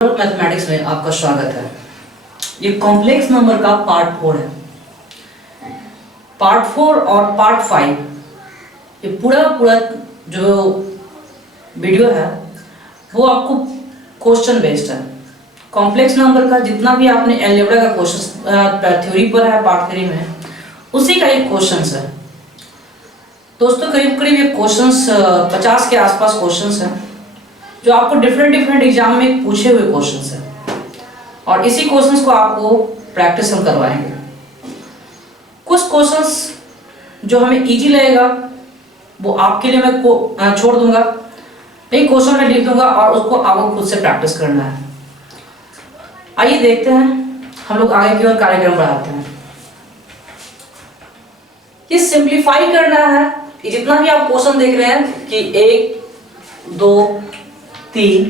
Mathematics में आपका स्वागत है। ये कॉम्प्लेक्स नंबर का पार्ट 4 है। पार्ट 4 और पार्ट 5 ये पूरा जो वीडियो है वो आपको क्वेश्चन बेस्ड है। कॉम्प्लेक्स नंबर का जितना भी आपने अलजेब्रा का क्वेश्चन थ्योरी पर है पार्ट 3 में, उसी का एक क्वेश्चन है। दोस्तों करीब ये क्वेश्चंस 50 के आसपास क्वेश्चंस हैं जो आपको डिफरेंट एग्जाम में पूछे हुए क्वेश्चंस हैं, और इसी क्वेश्चंस को आपको प्रैक्टिस हम करवाएंगे। कुछ क्वेश्चंस जो हमें इजी लगेगा वो आपके लिए मैं छोड़ दूंगा, एक क्वेश्चन में लिख दूंगा और उसको आपको खुद से प्रैक्टिस करना है। आइए देखते हैं, हम लोग आगे की ओर कार्यक्रम बढ़ाते हैं। ये सिंप्लीफाई करना है। ये जितना भी आप क्वेश्चन देख रहे हैं कि 1 2 3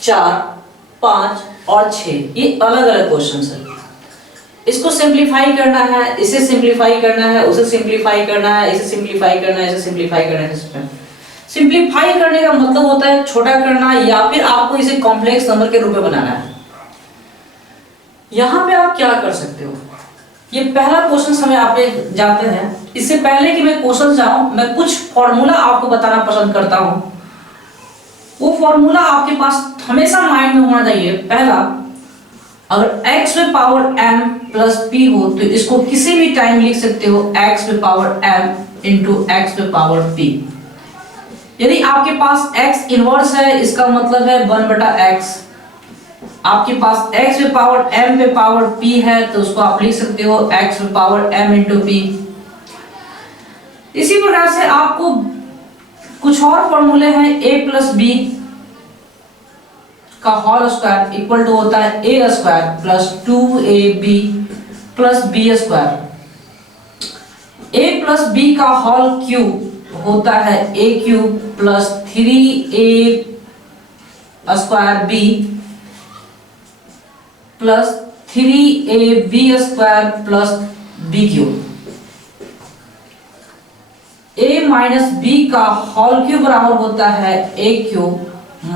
4 5 और 6, ये अलग अलग क्वेश्चंस हैं। इसको सिंप्लीफाई करना है, इसे सिंप्लीफाई करना है, उसे सिंप्लीफाई करना है, इसे सिंप्लीफाई करना है, इसे सिंप्लीफाई करना है। सिंप्लीफाई करने का मतलब होता है छोटा करना, या फिर आपको इसे कॉम्प्लेक्स नंबर के रूप में बनाना है। यहां पे आप क्या कर सकते हो, ये पहला क्वेश्चन हमें आप जाते हैं। इससे पहले कि मैं क्वेश्चन जाऊं, मैं कुछ फॉर्मूला आपको बताना पसंद करता हूं। वो फॉर्मूला आपके पास हमेशा माइंड में होना चाहिए। पहला, अगर x में पावर m प्लस p हो तो इसको किसी भी टाइम लिख सकते हो x में पावर m इंटू x में पावर p। यदि आपके पास x इनवर्स है, इसका मतलब है 1/x। आपके पास x में पावर m पे पावर p है तो उसको आप लिख सकते हो x में पावर m इंटू p। इसी प्रकार से आपको कुछ और फॉर्मूले हैं। a प्लस b का होल स्क्वायर इक्वल टू होता है a square plus 2ab plus b square. a plus b का होल क्यूब होता है a cube plus 3a square b plus 3ab square plus b cube. a minus b का whole cube बराबर होता है a cube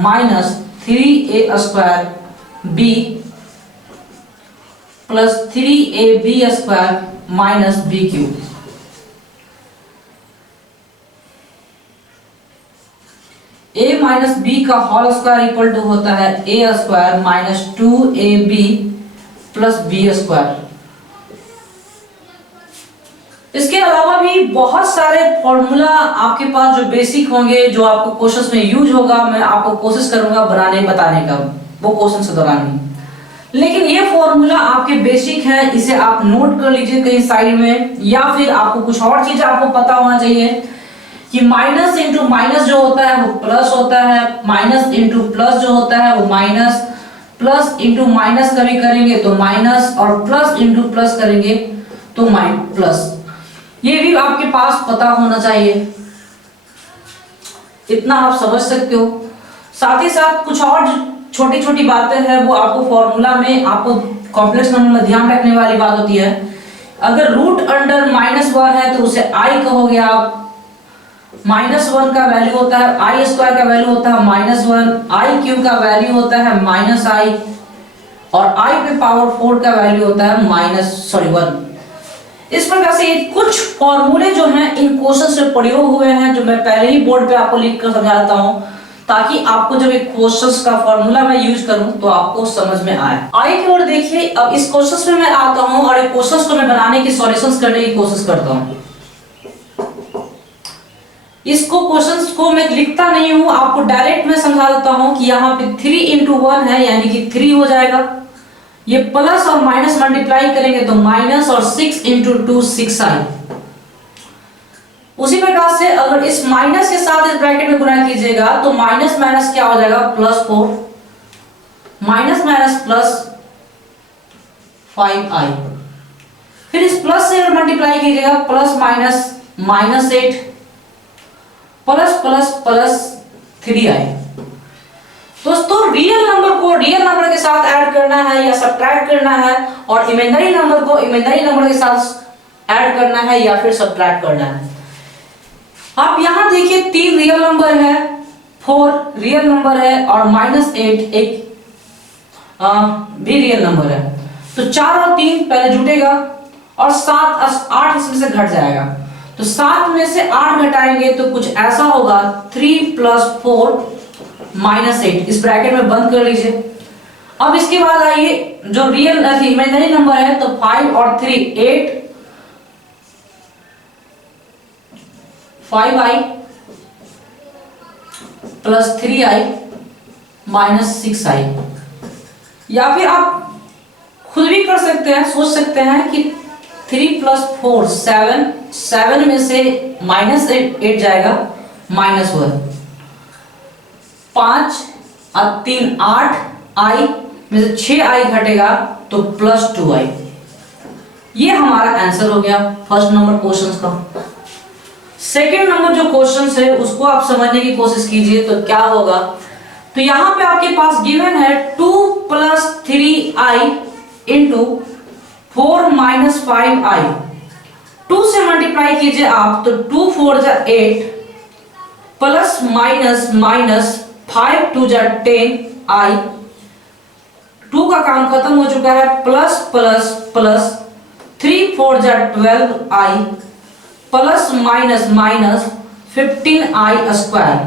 minus 3a square b plus 3ab square minus b cube. a minus b का whole square equal to होता है a square minus 2ab plus b square. इसके अलावा भी बहुत सारे फॉर्मूला आपके पास जो बेसिक होंगे, जो आपको क्वेश्चंस में यूज होगा, मैं आपको कोशिश करूंगा बताने का वो क्वेश्चन के दौरान ही। लेकिन ये फॉर्मूला आपके बेसिक है, इसे आप नोट कर लीजिए कहीं साइड में, या फिर आपको कुछ और चीज आपको पता होना चाहिए कि माइनस इंटू माइनस जो होता है वो प्लस होता है, माइनस इंटू प्लस जो होता है वो माइनस, प्लस इंटू माइनस कभी करेंगे तो माइनस, और प्लस इंटू प्लस करेंगे तो प्लस। ये भी आपके पास पता होना चाहिए, इतना आप समझ सकते हो। साथ ही साथ कुछ और छोटी छोटी बातें हैं वो आपको फॉर्मूला में, आपको कॉम्प्लेक्स नंबर में ध्यान रखने वाली बात होती है। अगर रूट अंडर -1 है तो उसे i कहोगे आप। -1 का वैल्यू होता है i स्क्वायर का वैल्यू होता है -1, i क्यूब का वैल्यू होता है -i, और i पे पावर 4 का वैल्यू होता है -1। इस प्रकार से कुछ फॉर्मूले जो हैं इन क्वेश्चन से पढ़े हुए हैं, जो मैं पहले ही बोर्ड पे आपको लिख कर समझाता हूं, ताकि आपको जब एक क्वेश्चंस का फॉर्मूला मैं यूज करूं तो आपको समझ में आए। आगे की ओर देखिए। अब इस क्वेश्चंस में मैं आता हूं और एक क्वेश्चंस को मैं बनाने की सॉल्यूशंस करने की कोशिश करता हूं। इसको क्वेश्चंस को मैं लिखता नहीं हूं, आपको डायरेक्ट मैं समझा देता हूं कि यहाँ पे 3 × 1 है, यानी कि 3 हो जाएगा। ये प्लस और माइनस मल्टीप्लाई करेंगे तो माइनस, और 6 × 2 6i। उसी प्रकार से अगर इस माइनस के साथ इस ब्रैकेट में गुणा कीजिएगा तो माइनस माइनस क्या हो जाएगा, +4, माइनस माइनस प्लस 5i। फिर इस प्लस से मल्टीप्लाई कीजिएगा, plus minus -8 plus plus plus 3i। दोस्तों रियल नंबर को रियल नंबर के साथ ऐड करना है या सब्ट्रैक्ट करना है, और इमेजिनरी नंबर को इमेजिनरी नंबर के साथ ऐड करना है या फिर सब्ट्रैक्ट करना है। आप यहां देखिए 3 रियल नंबर है, 4 रियल नंबर है, और -8 एक भी रियल नंबर है। तो 4 और 3 पहले जुटेगा और 7 8 इसमें से घट जाएगा। तो 7 में से 8 घटाएंगे तो कुछ ऐसा होगा 3 + 4 - 8। इस ब्रैकेट में बंद कर लीजिए। अब इसके बाद आइए जो रियल इमेजिनरी नंबर है, तो 5 और 3 8, 5i + 3i - 6i। या फिर आप खुद भी कर सकते हैं, सोच सकते हैं कि 3 + 4 7, 7 में से -8 जाएगा -1, 5 और 3 8, i में से 6i घटेगा तो +2i। ये हमारा आंसर हो गया फर्स्ट नंबर क्वेश्चन का। सेकंड नंबर जो क्वेश्चन है उसको आप समझने की कोशिश कीजिए तो क्या होगा। तो यहां पे आपके पास गिवन है 2 + 3i × 4 - 5i। 2 से मल्टीप्लाई कीजिए आप तो 2 4 = 8 प्लस माइनस माइनस 5 2 = 10i। 2 का काम खत्म हो चुका है, plus plus plus 3 4 = 12i plus minus minus 15i²।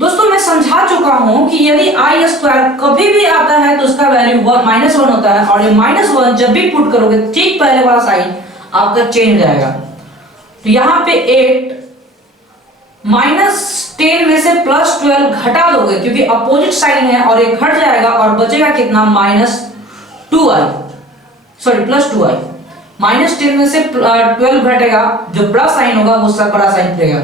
दोस्तों मैं समझा चुका हूं कि यदि i² कभी भी आता है तो उसका वैल्यू -1 होता है, और ये -1 जब भी पुट करोगे ठीक पहले वाला साइन आपका चेंज हो जाएगा। तो यहाँ पे 8 -10 में से +12 घटा दोगे क्योंकि अपोजिट साइन है और ये घट जाएगा और बचेगा कितना -2i, सॉरी +2i। -10 में से 12 घटेगा, जो प्लस साइन होगा वो सब बड़ा साइन पड़ेगा,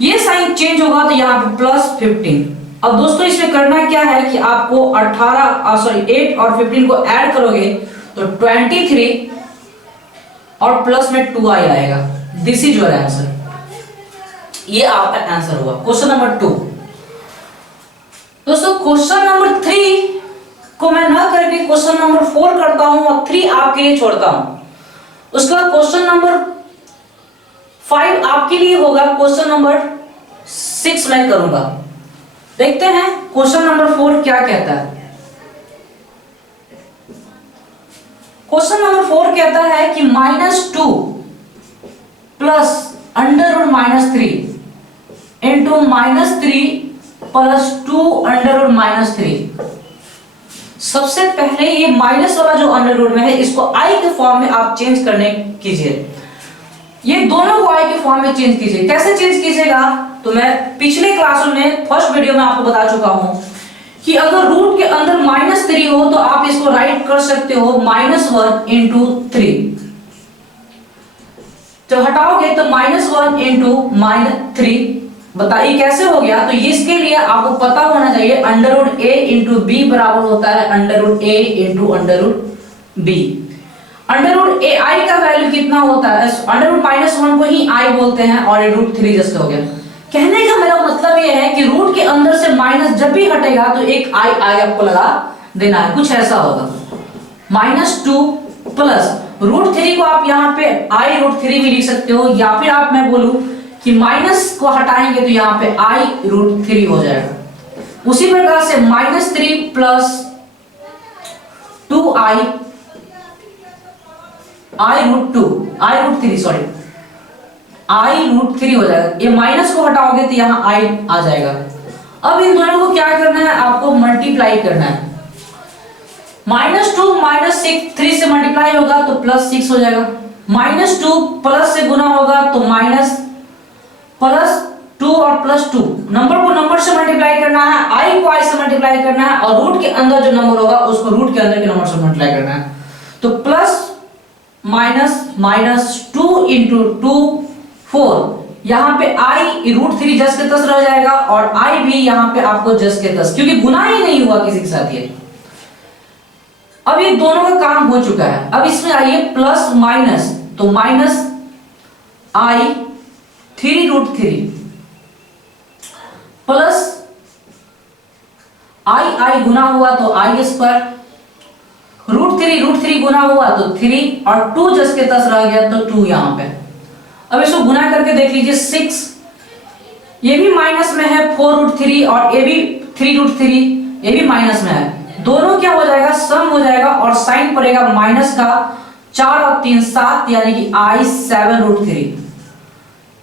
ये साइन चेंज होगा तो यहाँ पे +15। अब दोस्तों इसमें करना क्या है कि आपको 8 और 15 को ऐड करोगे तो 23 और प्लस में 2i आएगा। This is your answer. ये आपका आंसर होगा क्वेश्चन नंबर 2। दोस्तों क्वेश्चन नंबर 3 को मैं ना करके क्वेश्चन नंबर 4 करता हूं और 3 आपके लिए छोड़ता हूं। उसके बाद क्वेश्चन नंबर 5 आपके लिए होगा, क्वेश्चन नंबर 6 मैं करूंगा। देखते हैं क्वेश्चन नंबर 4 क्या कहता है। क्वेश्चन नंबर 4 कहता है कि -2 प्लस √-3 इंटू -3 प्लस 2 √-3। सबसे पहले ये माइनस वाला जो अंडर रूट में है इसको i के फॉर्म में आप चेंज करने कीजिए। ये दोनों को i के फॉर्म में चेंज कीजिए। कैसे चेंज कीजिएगा तो मैं पिछले क्लासों में फर्स्ट वीडियो में आपको बता चुका हूं कि अगर रूट के अंदर -3 हो तो आप इसको राइट कर सकते हो -1 × 3। तो हटाओगे तो -1 × -3। बताइए कैसे हो गया। तो इसके लिए आपको पता होना चाहिए √a × b बराबर होता है √a × √b। √ai का वैल्यू कितना होता है, √-1 को ही i बोलते हैं और √3 जस्ट हो गया। कहने का मेरा मतलब ये है कि रूट के अंदर से माइनस जब भी हटेगा तो एक i आपको लगा देना है, कुछ ऐसा होगा। -2 प्लस √3 को आप यहाँ पे i√3 भी लिख सकते हो, या फिर आप मैं बोलूं कि माइनस को हटाएंगे तो यहाँ पे i√3 हो जाएगा। उसी प्रकार से -3 प्लस 2i i√3 हो जाएगा। ये माइनस को हटाओगे तो यहाँ i आ जाएगा। अब इन दोनों को क्या करना है, आपको मल्टीप्लाई करना है। -2 -6 3 से मल्टीप्लाई होगा तो +6 हो जाएगा। -2 प्लस से गुना होगा तो +2 और +2 नंबर को नंबर से मल्टीप्लाई करना है, i को i से मल्टीप्लाई करना है और रूट के अंदर जो नंबर होगा उसको रूट के अंदर के नंबर से मल्टीप्लाई करना है। तो प्लस माइनस 2 × 2 4, यहाँ पे i √3 जस के तस रह जाएगा और i भी यहाँ पे आपको जस के तस, क्योंकि गुना ही नहीं हुआ किसी के साथ ये। अब ये दोनों का काम हो चुका है। अब इसमें आइए प्लस माइनस, तो -i 3√3 प्लस i गुना हुआ तो i², √3 गुना हुआ तो 3 और 2 जस के तस रह गया तो 2 यहाँ पे। अब इसको गुना करके देख लीजिए 6, ये भी माइनस में है 4√3 और ये भी 3√3 ये भी माइनस में है। दोनों क्या हो जाएगा, सम हो जाएगा और साइन पड़ेगा माइनस का 4 और 3 7, यानी कि i7√3।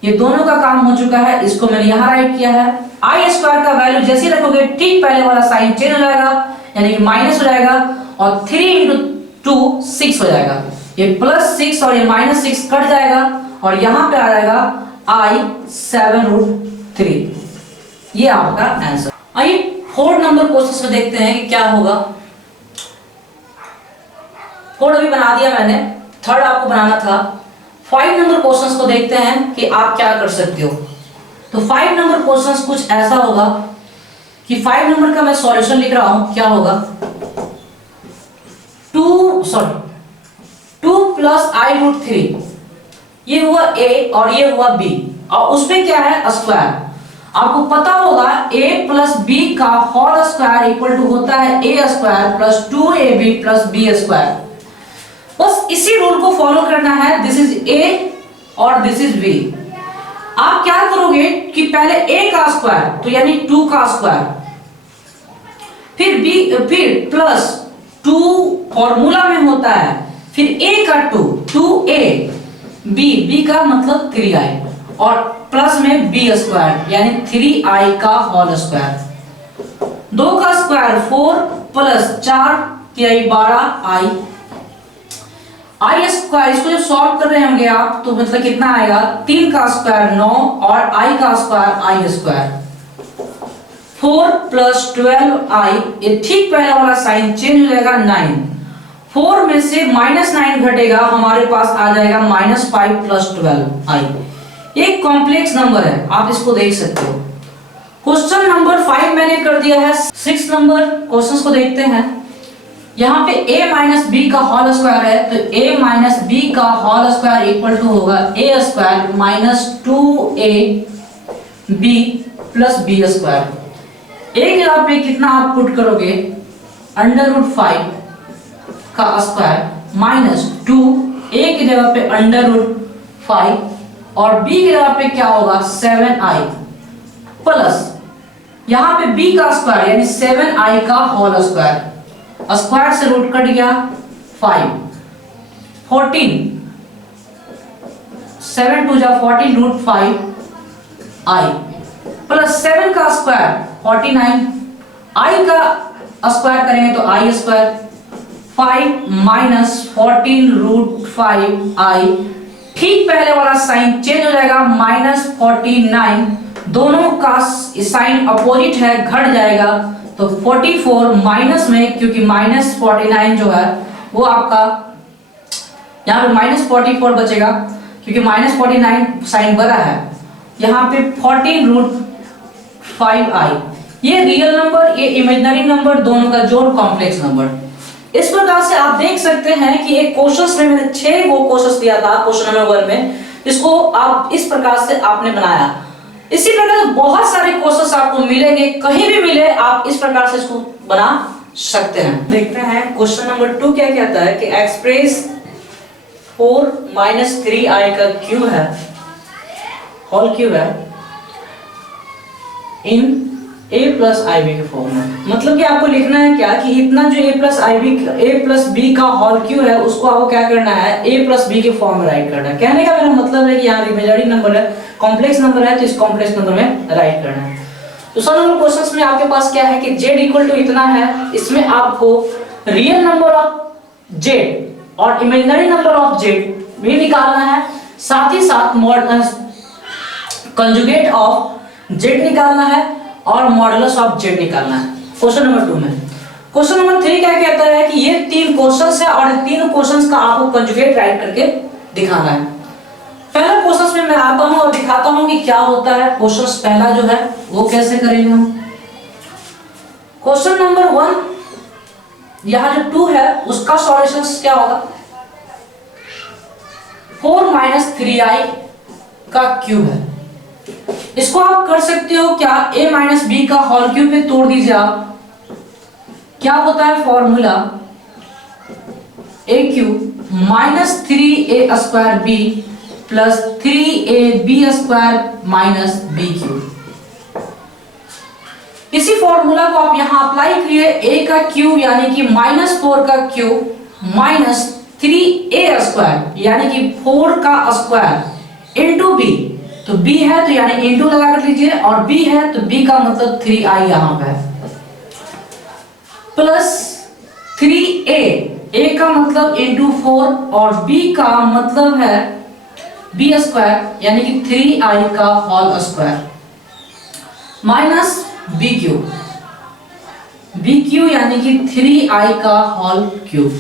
ये दोनों का काम हो चुका है, इसको मैंने यहां राइट किया है। आई स्क्वायर का वैल्यू जैसे ही रखोगे ठीक पहले वाला साइन चेंज हो जाएगा, यानी कि माइनस हो जाएगा और 3 × 2 6 हो जाएगा। ये +6 और ये -6 कट जाएगा और यहां पे आ जाएगा i7√3। ये आपका आंसर। आइए 4 नंबर क्वेश्चन में देखते हैं कि क्या होगा। 4 अभी बना दिया मैंने, 3rd आपको बनाना था। 5 नंबर क्वेश्चंस को देखते हैं कि आप क्या कर सकते हो। तो 5 नंबर क्वेश्चंस कुछ ऐसा होगा कि 5 नंबर का मैं सॉल्यूशन लिख रहा हूं, क्या होगा 2 + i√3, ये हुआ a और ये हुआ b और उसमें क्या है स्क्वायर। आपको पता होगा a + b का होल स्क्वायर इक्वल टू होता है a square + 2ab + b square. बस इसी रूल को फॉलो करना है। दिस इज a और दिस इज b। आप क्या करोगे कि पहले a का स्क्वायर तो यानी 2 का स्क्वायर, फिर प्लस 2 फॉर्मूला में होता है, फिर a का 2a, b का मतलब 3i और प्लस में b स्क्वायर यानी 3i का होल स्क्वायर। 2 का स्क्वायर 4 + 4 3i 12i स्क्वायर। इसको जब सॉल्व कर रहे होंगे आप तो मतलब कितना आएगा, 3 का स्क्वायर 9 और i का स्क्वायर i स्क्वायर। 4 + 12i, ये ठीक पहला वाला साइन चेंज हो जाएगा 9। 4 में से -9 घटेगा, हमारे पास आ जाएगा -5 + 12i। एक कॉम्प्लेक्स नंबर है, आप इसको देख सकते हो। क्वेश्चन नंबर 5 मैंने कर दिया है। 6 नंबर क्वेश्चंस को देखते हैं। यहाँ पे a - b का होल स्क्वायर है तो a - b का होल स्क्वायर इक्वल टू होगा a square - 2ab + b square. एक जगह पे कितना आप पुट करोगे, √5 का स्क्वायर -2, a की जगह पे √5 और b की जगह पे क्या होगा 7i प्लस यहाँ पे b का स्क्वायर यानी 7i का होल स्क्वायर। स्क्वायर से रूट कट गया 5, 14, 7 × 2 = 14 √5i प्लस 7 का स्क्वायर 49, i का स्क्वायर करेंगे तो i स्क्वायर। 5 - 14 √5i, ठीक पहले वाला साइन चेंज हो जाएगा -49, दोनों का साइन अपोजिट है, घट जाएगा तो 44 माइनस में, क्योंकि -49 जो है वो आपका यहाँ पे -44 बचेगा क्योंकि -49 साइन बड़ा है। यहाँ पे 14 √5i, ये रियल नंबर ये इमेजिनरी नंबर दोनों का जोड़ कॉम्प्लेक्स नंबर। इस प्रकार से आप देख सकते हैं कि एक क्वेश्चन में मैंने 6 वो क्वेश्चन दिया था क्वेश्चन नंबर 1 में, इसको आप इस प्रकार से आपने बनाया। इसी प्रकार बहुत सारे क्वेश्चंस आपको मिलेंगे, कहीं भी मिले आप इस प्रकार से इसको बना सकते हैं। देखते हैं क्वेश्चन नंबर 2 क्या कहता है कि एक्सप्रेस 4 - 3i का क्यूब है, होल क्यूब है इन a + ib के फॉर्म में। मतलब कि आपको लिखना है क्या कि इतना जो a + b का होल क्यूब है उसको आपको क्या करना है a + b के फॉर्म में राइट करना है। कहने का मेरा मतलब है कि यहाँ इमेजिनरी नंबर है, कॉम्प्लेक्स नंबर है तो इस कॉम्प्लेक्स नंबर में राइट करना है। तो सर नंबर क्वेश्चंस में आपके पास क्या है कि z इक्वल टू इतना है, इसमें आपको रियल नंबर ऑफ z और इमेजिनरी नंबर ऑफ z भी निकालना है, साथ ही साथ कंजुगेट ऑफ z निकालना है और मॉडुलस ऑफ z निकालना है क्वेश्चन नंबर 2 में। क्वेश्चन नंबर 3 क्या कहता है कि ये 3 क्वेश्चंस है और इन 3 क्वेश्चंस का आपको कंजुगेट राइट करके दिखाना है। पहला क्वेश्चन में मैं आता हूं और दिखाता हूं कि क्या होता है। क्वेश्चन पहला जो है वो कैसे करेंगे हम। क्वेश्चन नंबर 1 यहां जो 2 है उसका सॉल्यूशन क्या होगा, 4 - 3i का क्यूब है। इसको आप कर सकते हो क्या, a - b का होल क्यूब पे तोड़ दीजिए आप, क्या होता है formula a cube -3a² b plus 3ab² - b cube. इसी फॉर्मूला को आप यहां अप्लाई करिए, a का क्यूब यानी कि -4 का क्यूब माइनस 3a स्क्वायर यानी कि 4 का स्क्वायर इंटू b। तो b है तो यानी इंटू लगा कर लीजिए, और b है तो b का मतलब 3i यहां पे प्लस 3a, a का मतलब इंटू 4 और b का मतलब है b स्क्वायर यानी कि 3i का whole square minus b cube यानी कि 3i का होल क्यूब।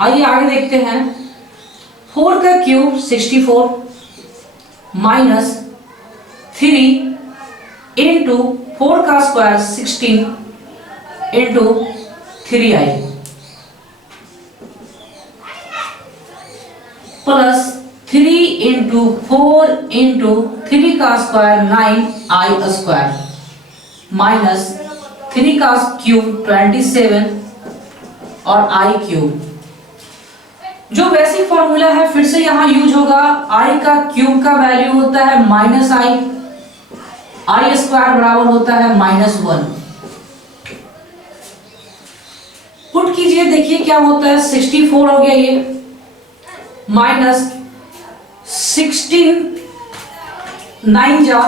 आइए आगे देखते हैं। 4 का क्यूब 64 माइनस 3 इंटू 4 का square 16 into 3i plus 3 into 4 into 3 का स्क्वायर 9i स्क्वायर माइनस 3 का क्यूब 27 और i क्यूब। जो बेसिक फॉर्मूला है फिर से यहां यूज होगा। i का क्यूब का वैल्यू होता है माइनस i स्क्वायर बराबर होता है -1। पुट कीजिए, देखिए क्या होता है। 64 हो गया ये माइनस 16 9 जा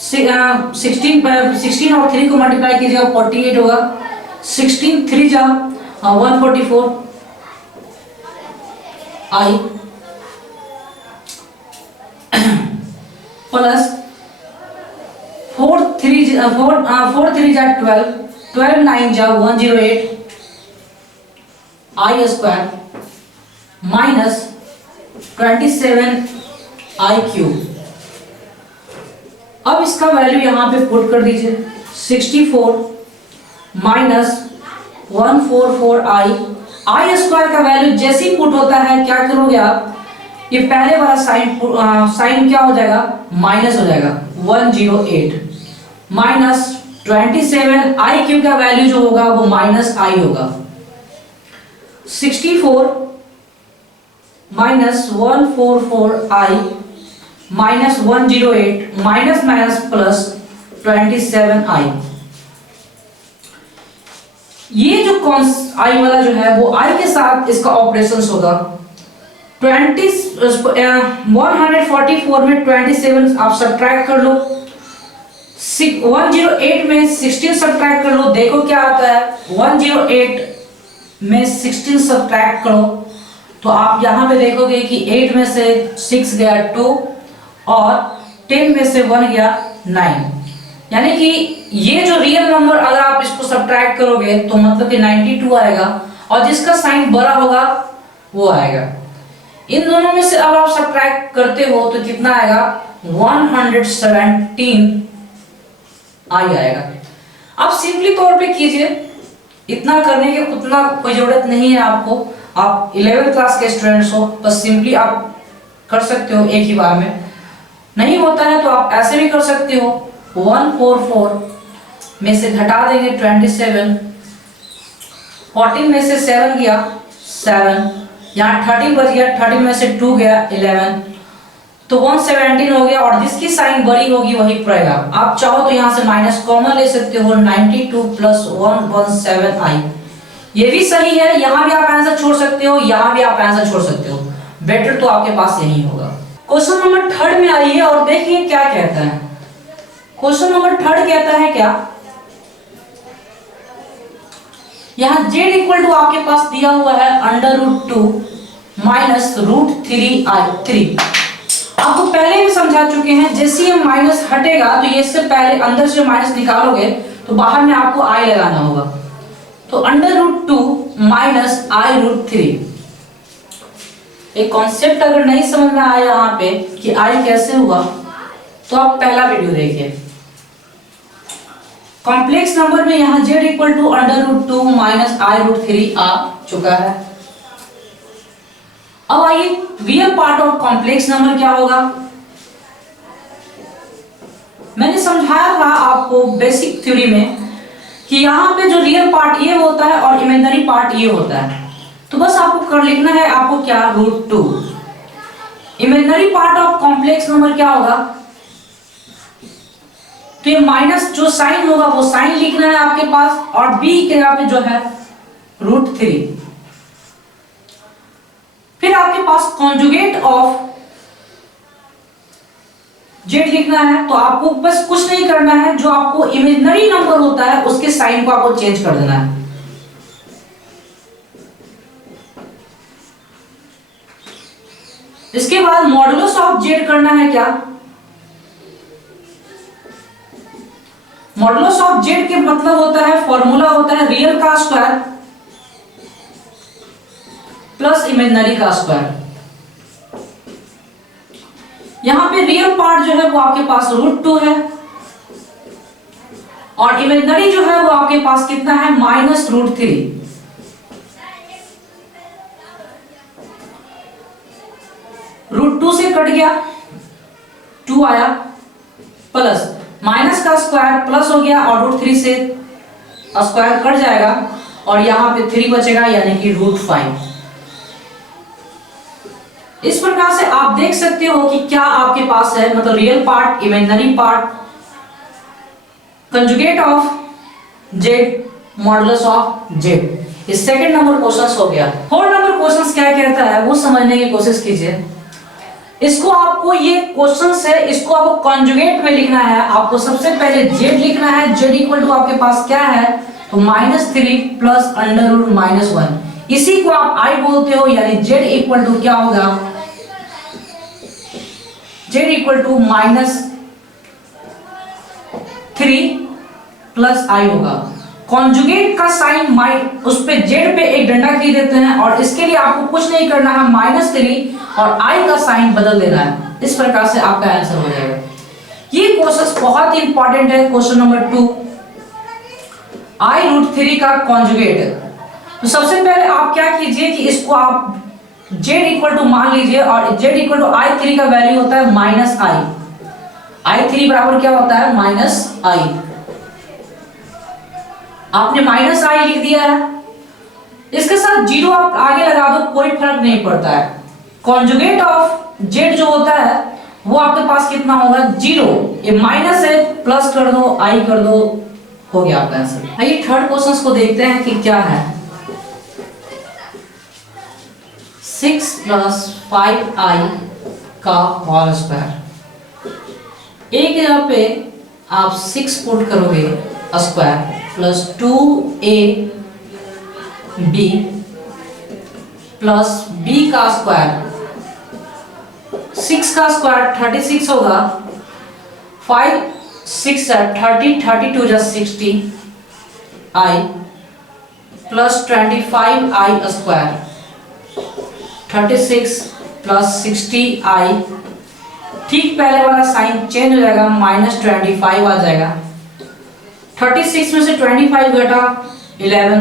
16 और 3 को मल्टीप्लाई कीजिएगा 48 होगा। 16 3 जा 144 i प्लस 4 3 जा 12 12 9 जा 108 i square minus 27 i cube. अब इसका वैल्यू यहां पे पुट कर दीजिए। 64 माइनस 144i स्क्वायर का वैल्यू जैसे ही पुट होता है क्या करोगे आप, ये पहले वाला साइन क्या हो जाएगा, माइनस हो जाएगा 108 माइनस 27 i क्यूब का वैल्यू जो होगा वो माइनस i होगा। 64 minus 144i minus 108 minus minus plus 27i। ये जो i वाला जो है वो i के साथ इसका ऑपरेशन होगा। 144 में 27 आप सब्ट्रैक्ट कर लो, 108 में 16 सब्ट्रैक्ट कर लो, देखो क्या आता है। 108 में 16 सब्ट्रैक्ट करो तो आप यहां पे देखोगे कि 8 में से 6 गया 2 और 10 में से 1 गया 9, यानी कि ये जो रियल नंबर अगर आप इसको सब्ट्रैक्ट करोगे तो मतलब कि 92 आएगा, और जिसका साइन बड़ा होगा वो आएगा। इन दोनों में से अब आप सब्ट्रैक्ट करते हो तो कितना आएगा, 117 आएगा। अब सिंपली तौर पे कीजिए, इतना करने की उतना कोई जरूरत नहीं है आपको। आप 11th क्लास के स्टूडेंट्स हो, बस सिंपली आप कर सकते हो एक ही बार में। नहीं होता है तो आप ऐसे भी कर सकते हो। 144 में से घटा देंगे 27, 14 में से 7 गया 7, यहाँ 13 बच गया, 13 में से 2 गया 11, तो 117 हो गया, और जिसकी साइन बड़ी होगी वही पड़ेगा। आप चाहो तो यहाँ से माइनस कॉमन ले सकते हो, 92 प्लस 117i, ये भी सही है। यहाँ भी आप आंसर छोड़ सकते हो, यहाँ भी आप आंसर छोड़ सकते हो, बेटर तो आपके पास यही होगा। क्वेश्चन नंबर 3 में आइए और देखिए क्या कहता है। क्वेश्चन नंबर 3 कहता है क्या, यहाँ z इक्वल टू आपके पास दिया हुआ है √2 माइनस √3i3। आपको पहले भी समझा चुके हैं, जैसे ये माइनस हटेगा तो ये इससे पहले अंदर से माइनस निकालोगे तो बाहर में आपको i लगाना होगा। तो √2 माइनस i√3। एक कॉन्सेप्ट अगर नहीं समझ में आया यहाँ पे कि i कैसे हुआ तो आप पहला वीडियो देखिए। कॉम्प्लेक्स नंबर में यहाँ z equal to √2 minus i√3 आ चुका है। अब आइए real part of complex number क्या होगा। मैंने समझाया था आपको बेसिक थ्योरी में कि यहाँ पे जो रियल पार्ट ये होता है और इमेजिनरी पार्ट ये होता है, तो बस आपको कर लिखना है आपको क्या, √2। Imaginary part of complex number क्या होगा, तो ये माइनस जो साइन होगा वो साइन लिखना है आपके पास, और b के यहाँ पे जो है √3। फिर आपके पास कॉन्जुगेट ऑफ z लिखना है, तो आपको बस कुछ नहीं करना है, जो आपको इमेजिनरी नंबर होता है उसके साइन को आपको चेंज कर देना है। इसके बाद मॉडुलस ऑफ z करना है क्या, मॉडुलस ऑफ z के मतलब होता है, फॉर्मूला होता है रियल का स्क्वायर प्लस इमेजिनरी का स्क्वायर। यहां पे रियल पार्ट जो है वो आपके पास √2 है, और इमेजिनरी जो है वो आपके पास कितना है, -√3। √2 से कट गया, 2 आया, प्लस माइनस का स्क्वायर प्लस हो गया, और √3 से स्क्वायर कट जाएगा, और यहां पे 3 बचेगा, यानी कि √5। इस प्रकार से आप देख सकते हो कि क्या आपके पास है, मतलब real part, imaginary part, conjugate of z, modulus of z। ये सेकंड नंबर क्वेश्चन हो गया। थर्ड नंबर क्वेश्चन क्या कहता है वो समझने की कोशिश कीजिए। इसको आपको, ये क्वेश्चन है, इसको आपको कॉन्जुगेट में लिखना है। आपको सबसे पहले z लिखना है, z इक्वल टू आपके पास क्या है, तो -3 प्लस √-1। इसी को आप i बोलते हो, यानी z इक्वल टू क्या होगा, z equal to -3 plus i होगा। कॉन्जुगेट का साइन उस पे z पे एक डंडा की देते हैं, और इसके लिए आपको कुछ नहीं करना है, -3 और i का साइन बदल देना है। इस प्रकार से आपका आंसर हो जाएगा। ये क्वेश्चन बहुत इंपॉर्टेंट है। क्वेश्चन नंबर 2, i√3 का कॉन्जुगेट। तो सबसे पहले आप क्या कीजिए कि इसको आप z इक्वल टू मान लीजिए, और z इक्वल टू i3 का वैल्यू होता है -i। i3 बराबर क्या होता है, -i। आपने -i लिख दिया है, इसके साथ 0 आप आगे लगा दो, कोई फर्क नहीं पड़ता है। कॉन्जुगेट ऑफ z जो होता है वो आपके पास कितना होगा, 0। ये माइनस है, प्लस कर दो, i कर दो, हो गया आपका आंसर। आइए थर्ड क्वेश्चन को देखते हैं कि क्या है। 6 + 5i का होल स्क्वायर। एक जगह पे आप 6 पुट करोगे square, plus 2ab plus b का स्क्वायर। 6 का स्क्वायर 36 होगा, 5 6 30, 32 = 60 i plus 25i square. 36 plus 60i, ठीक पहले वाला साइन चेंज हो जाएगा, -25 आ जाएगा। 36 में से 25 घटा 11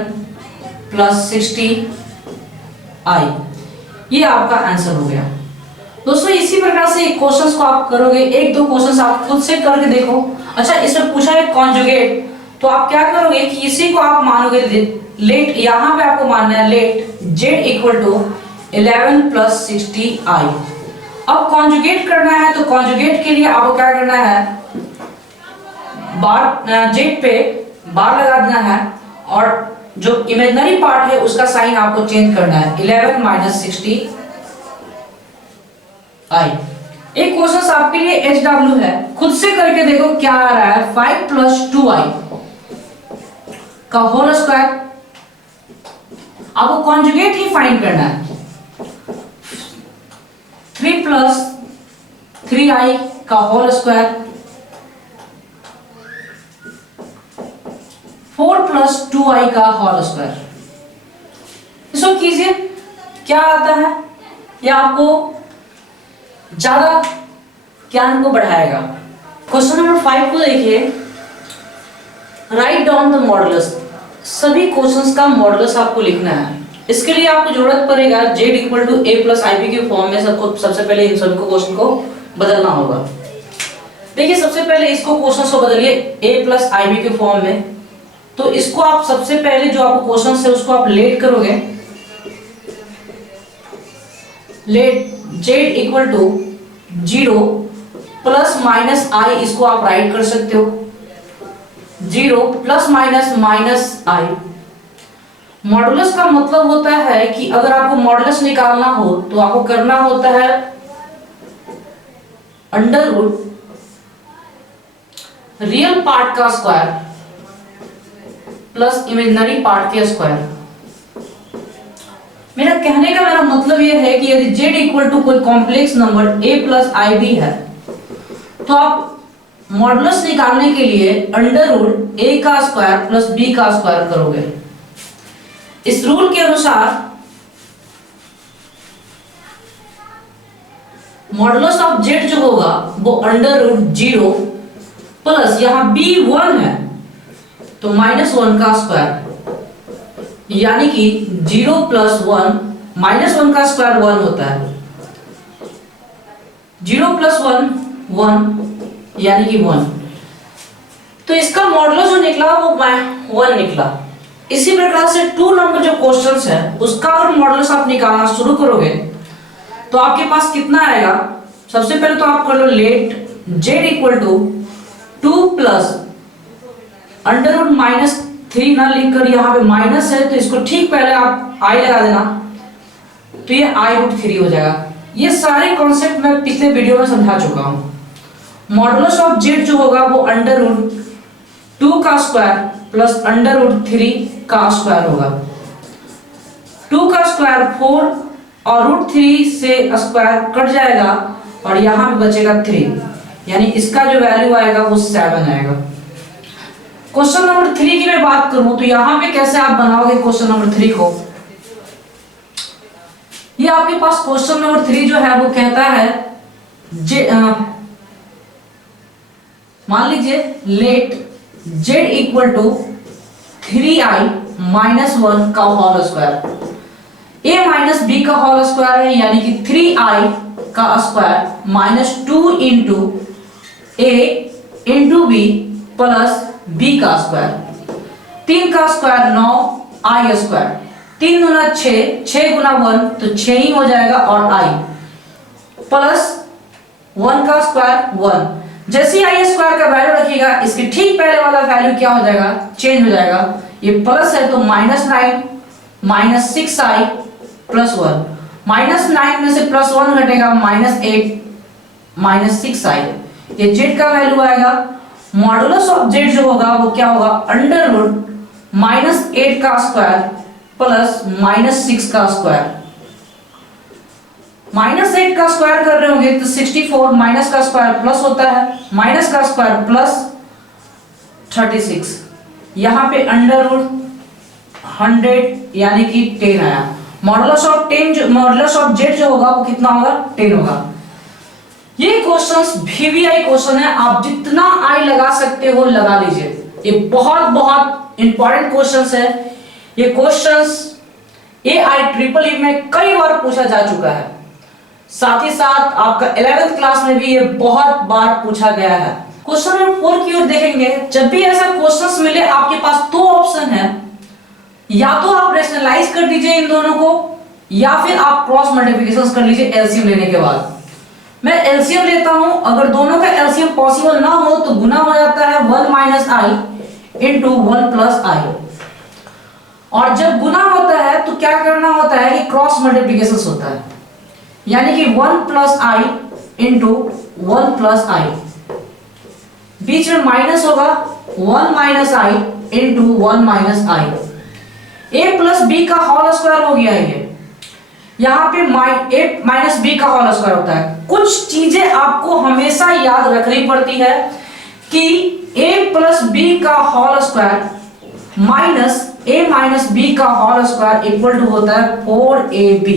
प्लस 60i, ये आपका आंसर हो गया। दोस्तों इसी प्रकार से क्वेश्चंस को आप करोगे, एक दो क्वेश्चंस आप खुद से करके देखो। अच्छा, इसमें पूछा है कॉन्जुगेट, तो आप क्या करोगे कि इसी को आप मानोगे लेट, यहाँ पे आपको मानना है let z equal to 11 plus 60i। अब कॉन्जुगेट करना है, तो कॉन्जुगेट के लिए आपको क्या करना है, बार z पे बार लगा देना है, और जो इमेजिनरी पार्ट है उसका साइन आपको चेंज करना है, 11 - 60i। एक क्वेश्चन आपके लिए HW है, खुद से करके देखो क्या आ रहा है। 5 + 2i का होल स्क्वायर, आपको कॉन्जुगेट ही फाइंड करना है। 3 + 3i का होल स्क्वायर, 4 + 2i का होल स्क्वायर। इसको कीजिए, क्या आता है, यह आपको ज्यादा ज्ञान को बढ़ाएगा। क्वेश्चन नंबर 5 को देखिए, राइट डाउन द मॉडुलस। सभी क्वेश्चंस का मॉडुलस आपको लिखना है। इसके लिए आपको जरूरत पड़ेगा z equal to a plus ib के फॉर्म में सबसे पहले इन सभी को क्वेश्चन को बदलना होगा। देखिए सबसे पहले इसको क्वेश्चन को बदलिए a प्लस ib के फॉर्म में। तो इसको आप सबसे पहले जो आपको क्वेश्चन है उसको आप लेट करोगे, let z equal to 0 plus minus i, इसको आप राइट कर सकते हो। 0 plus minus minus i. Modulus का मतलब होता है कि अगर आपको मॉडुलस निकालना हो तो आपको करना होता है अंडर रूट रियल पार्ट का स्क्वायर प्लस इमेजिनरी पार्ट के स्क्वायर। मेरा कहने का मेरा मतलब यह है कि यदि z इक्वल टू कोई complex number a plus i b है तो आप मॉडुलस निकालने के लिए अंडर रूट a का स्क्वायर प्लस b का स्क्वायर करोगे। इस रूल के अनुसार मॉडुलस ऑफ z जो होगा वो अंडर रूट 0 प्लस यहां b 1 है तो -1 का स्क्वायर, यानी कि 0 प्लस 1 -1 का स्क्वायर 1 होता है। 0 प्लस 1 1 यानी कि 1। तो इसका मॉडुलस जो निकला वो 1 निकला। इसी प्रकार से 2 नंबर जो क्वेश्चंस है उसका अगर मॉडुलस आप निकालना शुरू करोगे तो आपके पास कितना आएगा। सबसे पहले तो आप कर लो let z equal to 2 plus under root -3 ना लिखकर यहाँ पे माइनस है तो इसको ठीक पहले आप i लगा देना तो ये i√3 हो जाएगा। ये सारे कॉन्सेप्ट मैं पिछले वीडियो में समझा चुका हूँ। मॉडुलस ऑफ z जो होगा वो अंडर रूट 2 का स्क्वायर प्लस अंडर रूट 3 का स्क्वायर होगा। 2 का स्क्वायर 4 और √3 से स्क्वायर कट जाएगा और यहाँ पे बचेगा 3, यानी इसका जो वैल्यू आएगा वो 7 आएगा। क्वेश्चन नंबर 3 की मैं बात करूं तो यहाँ पे कैसे आप बनाओगे क्वेश्चन नंबर 3 को। ये आपके पास क्वेश्चन नंबर 3 जो है वो कहता है मान लीजिए let z equal to 3i minus 1 का whole square. a minus b का होल स्क्वायर है यानी कि 3i का square minus 2 into a into b plus b का स्क्वायर। 3 का स्क्वायर 9 i स्क्वायर। 3 गुना 6, 6 गुना 1 तो 6 ही हो जाएगा और i प्लस 1 का स्क्वायर 1। जैसे ही i स्क्वायर का वैल्यू रखिएगा इसके ठीक पहले वाला वैल्यू क्या हो जाएगा, चेंज हो जाएगा। ये प्लस है तो -9 माइनस 6i प्लस 1, -9 में से +1 घटेगा -8 माइनस 6i। ये z का वैल्यू आएगा। मॉडुलस ऑफ z जो होगा वो क्या होगा, अंडर रूट -8 का स्क्वायर प्लस -6 का स्क्वायर। -8 का स्क्वायर कर रहे होंगे तो 64 माइनस का स्क्वायर प्लस होता है, माइनस का स्क्वायर प्लस 36। यहाँ पे अंडर रूट 100 यानी कि 10 आया। मॉडुलस ऑफ z जो होगा वो कितना होगा, 10 होगा। ये क्वेश्चंस VVI क्वेश्चन है, आप जितना i लगा सकते हो लगा लीजिए। ये बहुत बहुत इंपॉर्टेंट क्वेश्चंस है। ये क्वेश्चंस AIEEE में कई बार पूछा जा चुका है। साथ ही साथ आपका 11th क्लास में भी ये बहुत बार पूछा गया है। क्वेश्चन नंबर 4 की ओर देखेंगे। जब भी ऐसा क्वेश्चंस मिले आपके पास 2 ऑप्शन है, या तो आप रेशनलाइज कर दीजिए इन दोनों को या फिर आप क्रॉस मल्टीप्लिकेशन कर लीजिए एलसीएम लेने के बाद। मैं एलसीएम लेता हूं, अगर दोनों का एलसीएम पॉसिबल ना हो तो गुना हो जाता है 1 माइनस i इंटू 1 प्लस आई। और जब गुना होता है तो क्या करना होता है कि क्रॉस मल्टीप्लिकेशन होता है, यानी कि 1 plus i into 1 plus i. बीच में माइनस होगा 1 minus i into 1 minus i. a plus b का होल स्क्वायर हो गया ये। यहाँ पे a माइनस बी का होल स्क्वायर होता है। कुछ चीजें आपको हमेशा याद रखनी पड़ती है कि a प्लस बी का whole square minus a minus b का होल स्क्वायर इक्वल टू होता है 4ab।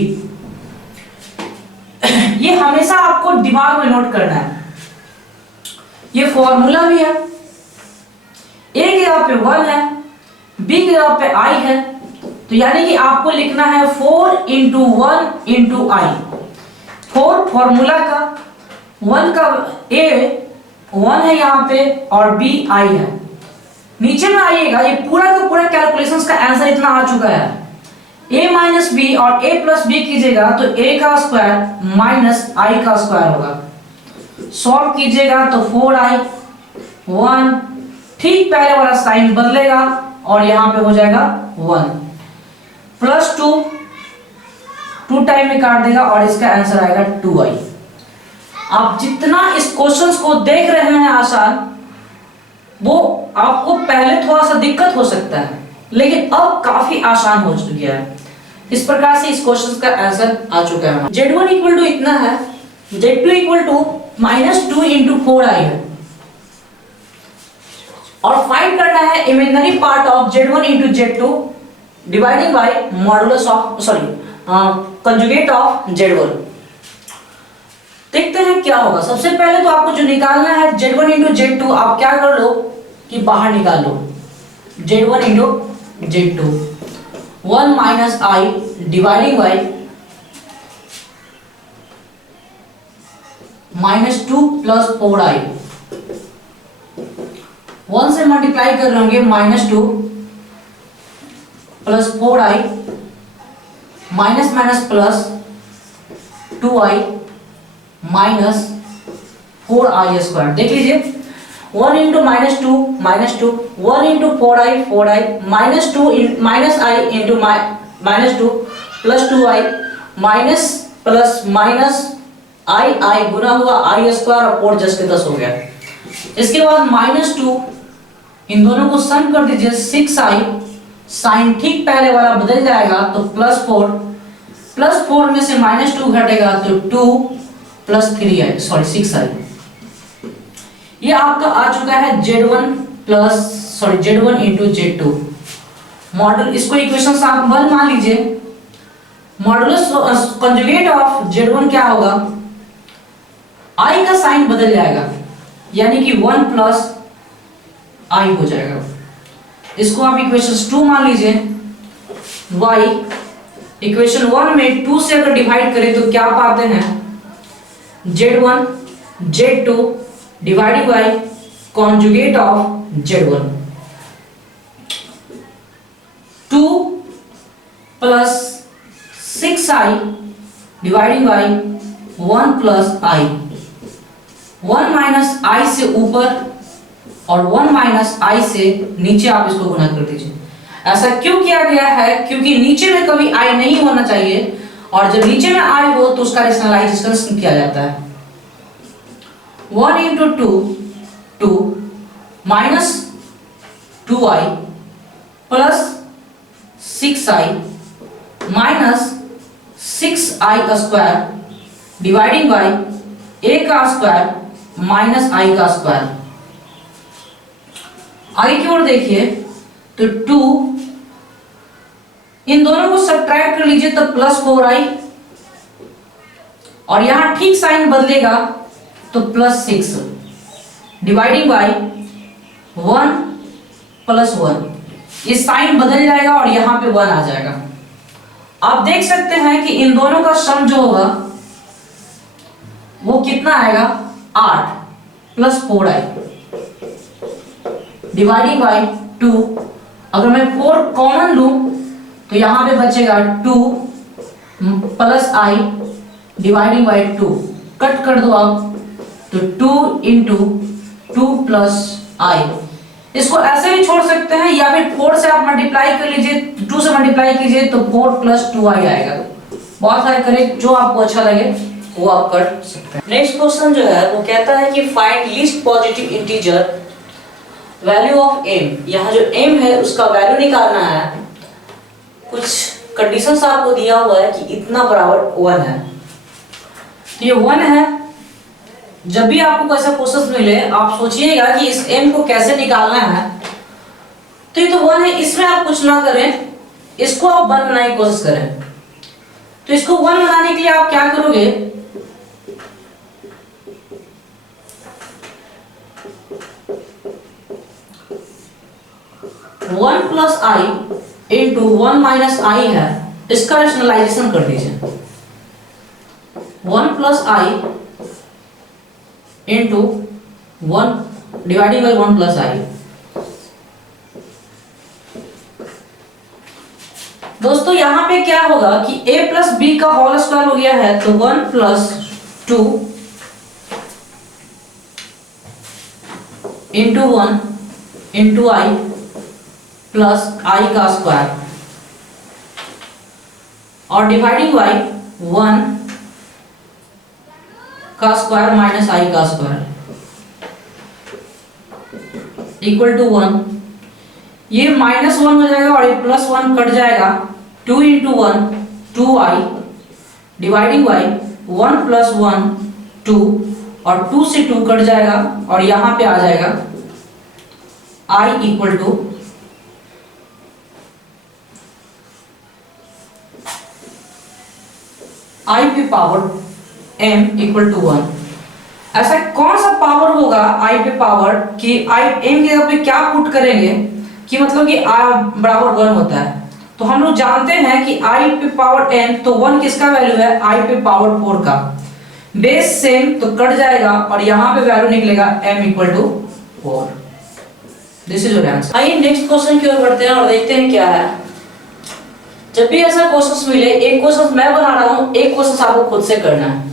ये हमेशा आपको दिमाग में नोट करना है। ये फॉर्मूला भी है। a की जगह पे 1 है, b की जगह पे i है, तो यानी कि आपको लिखना है 4 इंटू 1 इंटू आई। 4 फॉर्मूला का, 1 का a 1 है यहाँ पे और b i है। नीचे में आइएगा, ये पूरा का पूरा कैलकुलेशंस का आंसर इतना आ चुका है। a माइनस बी और a प्लस बी कीजिएगा तो a का स्क्वायर माइनस i का स्क्वायर होगा। सॉल्व कीजिएगा तो 4i 1 ठीक पहले वाला साइन बदलेगा और यहां पे हो जाएगा 1 प्लस 2 2 टाइम में काट देगा और इसका आंसर आएगा 2i। आप जितना इस क्वेश्चंस को देख रहे हैं आसान, वो आपको पहले थोड़ा सा दिक्कत हो सकता है लेकिन अब काफी आसान हो गया है। इस प्रकार से इस क्वेश्चन का आंसर आ चुका है। Z1 इक्वल टू इतना है, Z2 equal to -2 into 4i है और फाइंड करना है imaginary part of Z1 into Z2 dividing by modulus of conjugate of Z1। देखते हैं क्या होगा। सबसे पहले तो आपको जो निकालना है Z1 इंटू Z2, आप क्या कर लो कि बाहर निकाल लो। Z1 into Z2 1 minus I dividing by -2 plus 4i। 1 से मल्टीप्लाई कर रहे होंगे -2 plus 4i minus minus plus 2i minus 4i square. देख लीजिए 1 into -2 -2 1 into 4i 4i minus i into -2 plus 2i minus plus minus i गुना हुआ i square और 4 just के 10 हो गया। इसके बाद -2 इन दोनों को सम कर दीजिए 6i, साइन ठीक पहले वाला बदल जाएगा तो प्लस 4 में से -2 घटेगा तो 2 प्लस 3i सॉरी 6i। ये आपका आ चुका है Z1 इंटू Z2 मॉडल। इसको इक्वेशन आप 1 मान लीजिए। मॉडुलस कंजुगेट ऑफ Z1 क्या होगा, i का साइन बदल जाएगा यानी कि 1 प्लस i हो जाएगा। इसको आप इक्वेशन 2 मान लीजिए। y इक्वेशन 1 में 2 से अगर डिवाइड करें तो क्या पाते हैं, Z1 Z2 divided by conjugate of Z1 2 plus 6i dividing by 1 plus i। 1 minus i से ऊपर और 1 माइनस i से नीचे आप इसको गुना कर दीजिए। ऐसा क्यों किया गया है, क्योंकि नीचे में कभी i नहीं होना चाहिए और जब नीचे में i हो तो उसका रैशनलाइजेशन किया जाता है। 1 into 2 minus 2i plus 6i minus 6i square dividing by a का स्क्वायर माइनस i का स्क्वायर। आगे की ओर देखिए तो 2 इन दोनों को सब्ट्रैक्ट कर लीजिए तो प्लस 4i और यहां ठीक साइन बदलेगा तो प्लस 6 डिवाइडिंग बाय 1 प्लस 1। ये साइन बदल जाएगा और यहां पे 1 आ जाएगा। आप देख सकते हैं कि इन दोनों का सम जो होगा वो कितना आएगा, 8 प्लस 4i डिवाइडिंग बाय 2। अगर मैं 4 कॉमन लूं तो यहां पे बचेगा 2 plus i dividing by 2। Cut कर दो आप तो 2 इंटू 2 प्लस i। इसको ऐसे भी छोड़ सकते हैं या फिर 4 से आप मल्टीप्लाई कर लीजिए, 2 से मल्टीप्लाई कीजिए तो 4 प्लस 2i आएगा। बहुत सारे करें, जो आपको अच्छा लगे वो आप कर सकते हैं। नेक्स्ट क्वेश्चन जो है वो कहता है कि find least positive integer value of m। यहाँ जो m है उसका वैल्यू निकालना है। कुछ कंडीशंस आपको दिया हुआ है कि इतना बराबर 1 है। ये 1 है। जब भी आपको ऐसा क्वेश्चन मिले आप सोचिएगा कि इस m को कैसे निकालना है। तो ये तो 1 है, इसमें आप कुछ ना करें, इसको आप 1 बनाने की कोशिश करें। तो इसको 1 बनाने के लिए आप क्या करोगे, one plus i into 1 minus i है, इसका रैशनलाइजेशन कर दीजिए। 1 plus i into 1 divided by 1 plus i. दोस्तों यहां पे क्या होगा कि a प्लस बी का होल स्क्वायर हो गया है तो 1 plus 2 into 1 into i plus i का स्क्वायर और डिवाइडिंग बाई 1 का स्क्वायर माइनस आई का स्क्वायर इक्वल टू 1। ये -1 हो जाएगा और ये +1 कट जाएगा। 2 into 1 2i dividing by 1 plus 1 2 और 2 से 2 कट जाएगा और यहां पे आ जाएगा i इक्वल टू i पे पावर m इक्वल टू 1। ऐसा कौन सा पावर होगा i पे पावर कि i m की जगह पे क्या पुट करेंगे कि मतलब कि i बराबर 1 होता है। तो हम लोग जानते हैं कि i पे पावर n तो 1 किसका वैल्यू है, i पे पावर 4 का। बेस सेम तो कट जाएगा और यहां पे वैल्यू निकलेगा m equal to 4। This is your answer. आइए नेक्स्ट क्वेश्चन की ओर बढ़ते हैं और देखते हैं क्या है। जब भी ऐसा क्वेश्चन मिले, एक क्वेश्चन मैं बना रहा हूं, एक क्वेश्चन आपको खुद से करना है।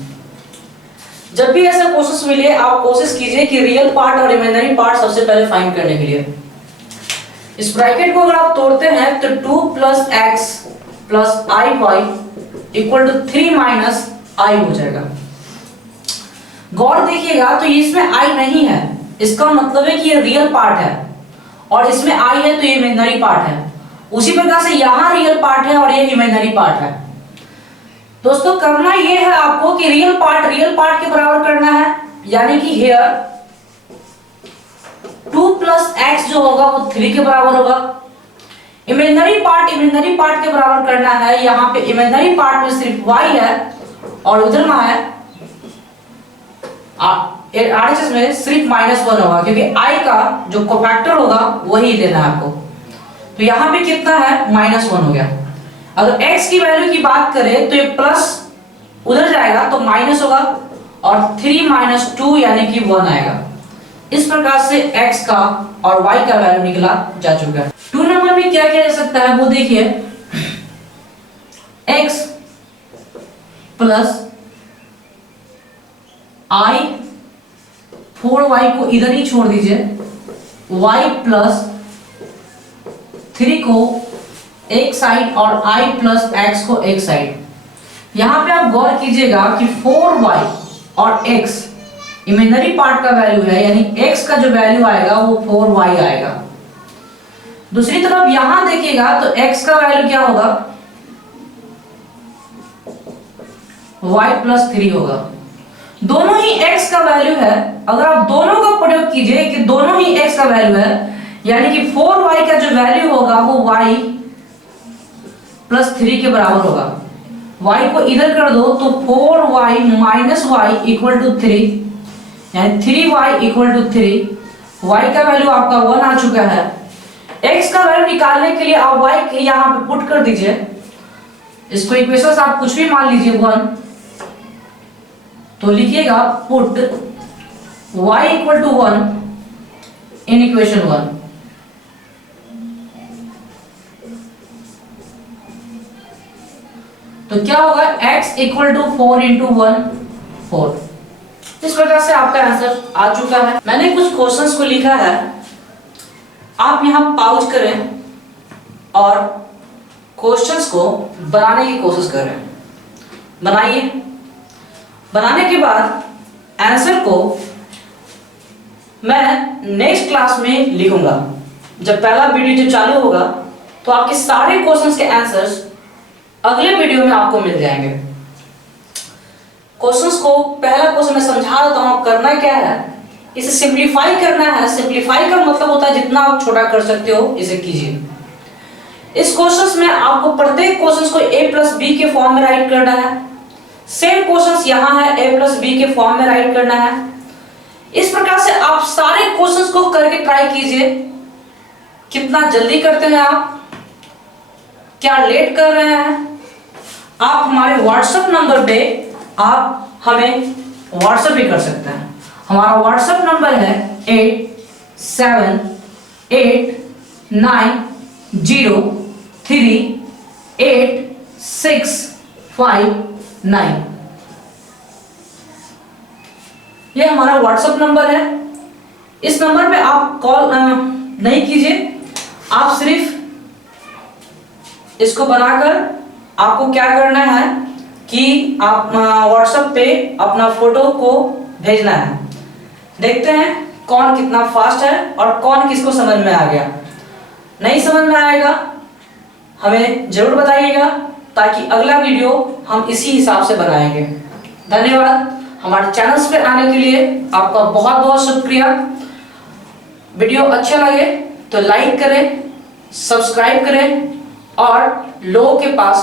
जब भी ऐसा क्वेश्चन मिले आप कोशिश कीजिए कि रियल पार्ट और इमेजिनरी पार्ट सबसे पहले फाइंड करने के लिए। इस ब्रैकेट को अगर आप तोड़ते हैं तो 2 + x + iy equal to 3 - i हो जाएगा। गौर देखिएगा तो इसमें i नहीं है, इसका मतलब है कि ये रियल पार्ट है और इसमें i है तो ये इमेजिनरी पार्ट है। उसी प्रकार से यहाँ रियल पार्ट है और ये इमेजिनरी पार्ट है। दोस्तों करना ये है आपको कि रियल पार्ट के बराबर करना है, यानी कि हियर 2 + x जो होगा वो 3 के बराबर होगा। इमेजिनरी पार्ट के बराबर करना है। यहाँ पे इमेजिनरी पार्ट में सिर्फ y है और उधर में है RHS में सिर्फ -1 होगा, क्योंकि i का जो कोफैक्टर होगा वही लेना है आपको। तो यहाँ पे कितना है, -1 हो गया। अगर x की वैल्यू की बात करें तो ये प्लस उधर जाएगा तो माइनस होगा और 3 - 2 यानी कि 1 आएगा। इस प्रकार से x का और y का वैल्यू निकला जा चुका है। 2 नंबर में क्या किया जा सकता है वो देखिए। x प्लस i 4y को इधर ही छोड़ दीजिए, y प्लस 3 को एक साइड और i प्लस x को एक साइड। यहां पे आप गौर कीजिएगा कि 4y और x इमेजिनरी पार्ट का वैल्यू है, यानी x का जो वैल्यू आएगा वो 4y आएगा। दूसरी तरफ यहां देखिएगा तो x का वैल्यू क्या होगा, y प्लस 3 होगा। दोनों ही x का वैल्यू है। अगर आप दोनों का प्रयोग कीजिए कि दोनों ही x का वैल्यू है, यानी कि 4y का जो वैल्यू होगा वो y प्लस 3 के बराबर होगा। y को इधर कर दो तो 4y - y इक्वल टू 3, यानी 3y इक्वल टू 3। y का वैल्यू आपका 1 आ चुका है। x का वैल्यू निकालने के लिए आप y के यहाँ पे पुट कर दीजिए। इसको इक्वेशन आप कुछ भी मान लीजिए 1, तो लिखिएगा put y equal to 1 in equation 1। तो क्या होगा, x इक्वल टू 4 इंटू 1 4। इस प्रकार से आपका आंसर आ चुका है। मैंने कुछ क्वेश्चंस को लिखा है, आप यहां पॉज करें और क्वेश्चंस को बनाने की कोशिश करें। बनाइए। बनाने के बाद आंसर को मैं नेक्स्ट क्लास में लिखूंगा। जब पहला वीडियो जो चालू होगा तो आपके सारे क्वेश्चंस के आंसर्स अगले वीडियो में आपको मिल जाएंगे। क्वेश्चंस को पहला क्वेश्चन मैं समझा देता हूं, करना क्या है, इसे सिंपलीफाई करना है। सिंपलीफाई का मतलब होता है जितना आप छोटा कर सकते हो इसे कीजिए। इस क्वेश्चंस में आपको प्रत्येक क्वेश्चंस को a + b के फॉर्म में राइट करना है। सेम क्वेश्चंस यहां है, a + b के फॉर्म में राइट करना है। इस प्रकार से आप सारे क्वेश्चंस को करके ट्राई कीजिए। कितना जल्दी करते हैं आप, क्या लेट कर रहे हैं। आप हमारे व्हाट्सएप नंबर पे आप हमें व्हाट्सएप भी कर सकते हैं। हमारा व्हाट्सएप नंबर है 8789038659। ये हमारा व्हाट्सएप नंबर है। इस नंबर पे आप कॉल नहीं कीजिए। आप सिर्फ इसको बनाकर आपको क्या करना है कि आप व्हाट्सएप पे अपना फोटो को भेजना है। देखते हैं कौन कितना फास्ट है और कौन किसको समझ में आ गया। नहीं समझ में आएगा हमें जरूर बताइएगा, ताकि अगला वीडियो हम इसी हिसाब से बनाएंगे। धन्यवाद। हमारे चैनल्स पे आने के लिए आपका बहुत बहुत शुक्रिया। वीडियो अच्छा लगे तो लाइक करें, सब्सक्राइब करें और लोगों के पास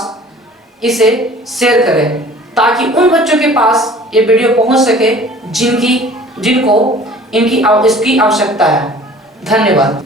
इसे शेयर करें, ताकि उन बच्चों के पास ये वीडियो पहुंच सके जिनको इसकी आवश्यकता है। धन्यवाद।